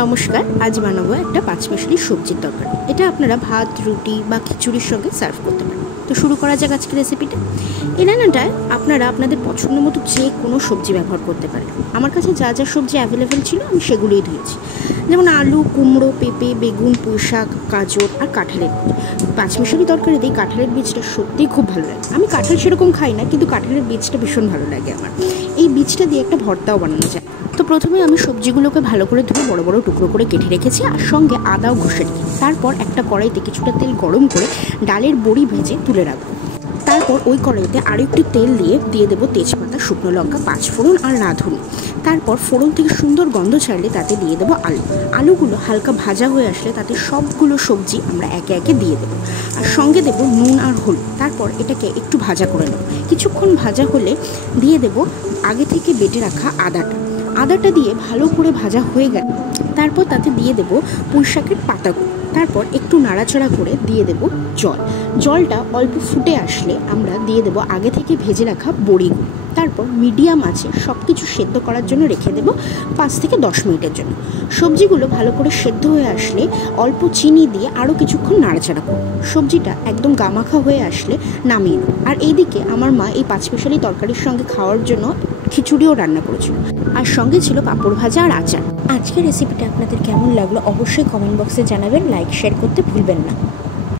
নমস্কার, আজ বানাবো একটা পাঁচমিশালি সবজির তরকারি। এটা আপনারা ভাত, রুটি বা খিচুড়ির সঙ্গে সার্ভ করতে পারেন। তো শুরু করা যাক আজকের রেসিপিটা। এই রান্নাটায় আপনারা আপনাদের পছন্দ মতো যে কোনো সবজি ব্যবহার করতে পারেন। আমার কাছে যা যা সবজি অ্যাভেলেবেল ছিল আমি সেগুলোই ধুয়েছি, যেমন আলু, কুমড়ো, পেঁপে, বেগুন, পুঁই শাক, গাজর আর কাঁঠালের বীজ। পাঁচমিশালি তরকারিতে এই কাঁঠালের বীজটা সত্যিই খুব ভালো লাগে। আমি কাঁঠাল সেরকম খাই না, কিন্তু কাঁঠালের বীজটা ভীষণ ভালো লাগে আমার। এই বীজটা দিয়ে একটা ভর্তাও বানানো যায়। তো প্রথমে আমি সবজিগুলোকে ভালো করে ধুয়ে বড় বড় টুকরো করে কেটে রেখেছি, আর সঙ্গে আদাও ঘষে রেখেছি। তারপর একটা কড়াইতে কিছুটা তেল গরম করে ডালের বড়ি ভেজে তুলে রাখবো। তারপর ওই কড়াইতে আরও একটু তেল দিয়ে দেবো তেজপাতা, শুকনো লঙ্কা, পাঁচফোড়ন আর রাঁধুনি। তারপর ফোড়ন থেকে সুন্দর গন্ধ ছাড়লে তাতে দিয়ে দেবো আলুগুলো হালকা ভাজা হয়ে আসলে তাতে সবগুলো সবজি আমরা একে একে দিয়ে দেবো, আর সঙ্গে দেবো নুন আর হলুদ। তারপর এটাকে একটু ভাজা করে নেব। কিছুক্ষণ ভাজা হলে দিয়ে দেবো আগে থেকে বেটে রাখা আদাটা দিয়ে ভালো করে ভাজা হয়ে গেল। তারপর তাতে দিয়ে দেবো পুঁই শাকের পাতাগুলো। তারপর একটু নাড়াচাড়া করে দিয়ে দেবো জলটা অল্প ফুটে আসলে আমরা দিয়ে দেবো আগে থেকে ভেজে রাখা বড়িগুলো। তারপর মিডিয়াম আঁচে সব কিছু সেদ্ধ করার জন্য রেখে দেবো 5 থেকে 10 মিনিটের জন্য। সবজিগুলো ভালো করে সেদ্ধ হয়ে আসলে অল্প চিনি দিয়ে আরও কিছুক্ষণ নাড়াচাড়া করব। সবজিটা একদম গামাখা হয়ে আসলে নামিয়ে নেব। আর এইদিকে আমার মা এই পাঁচমিশালি তরকারির সঙ্গে খাওয়ার জন্য খিচুড়িও রান্না করেছিল, আর সঙ্গে ছিল পাঁপড় ভাজা আর আচার। আজকের রেসিপিটা আপনাদের কেমন লাগলো অবশ্যই কমেন্ট বক্সে জানাবেন। লাইক শেয়ার করতে ভুলবেন না।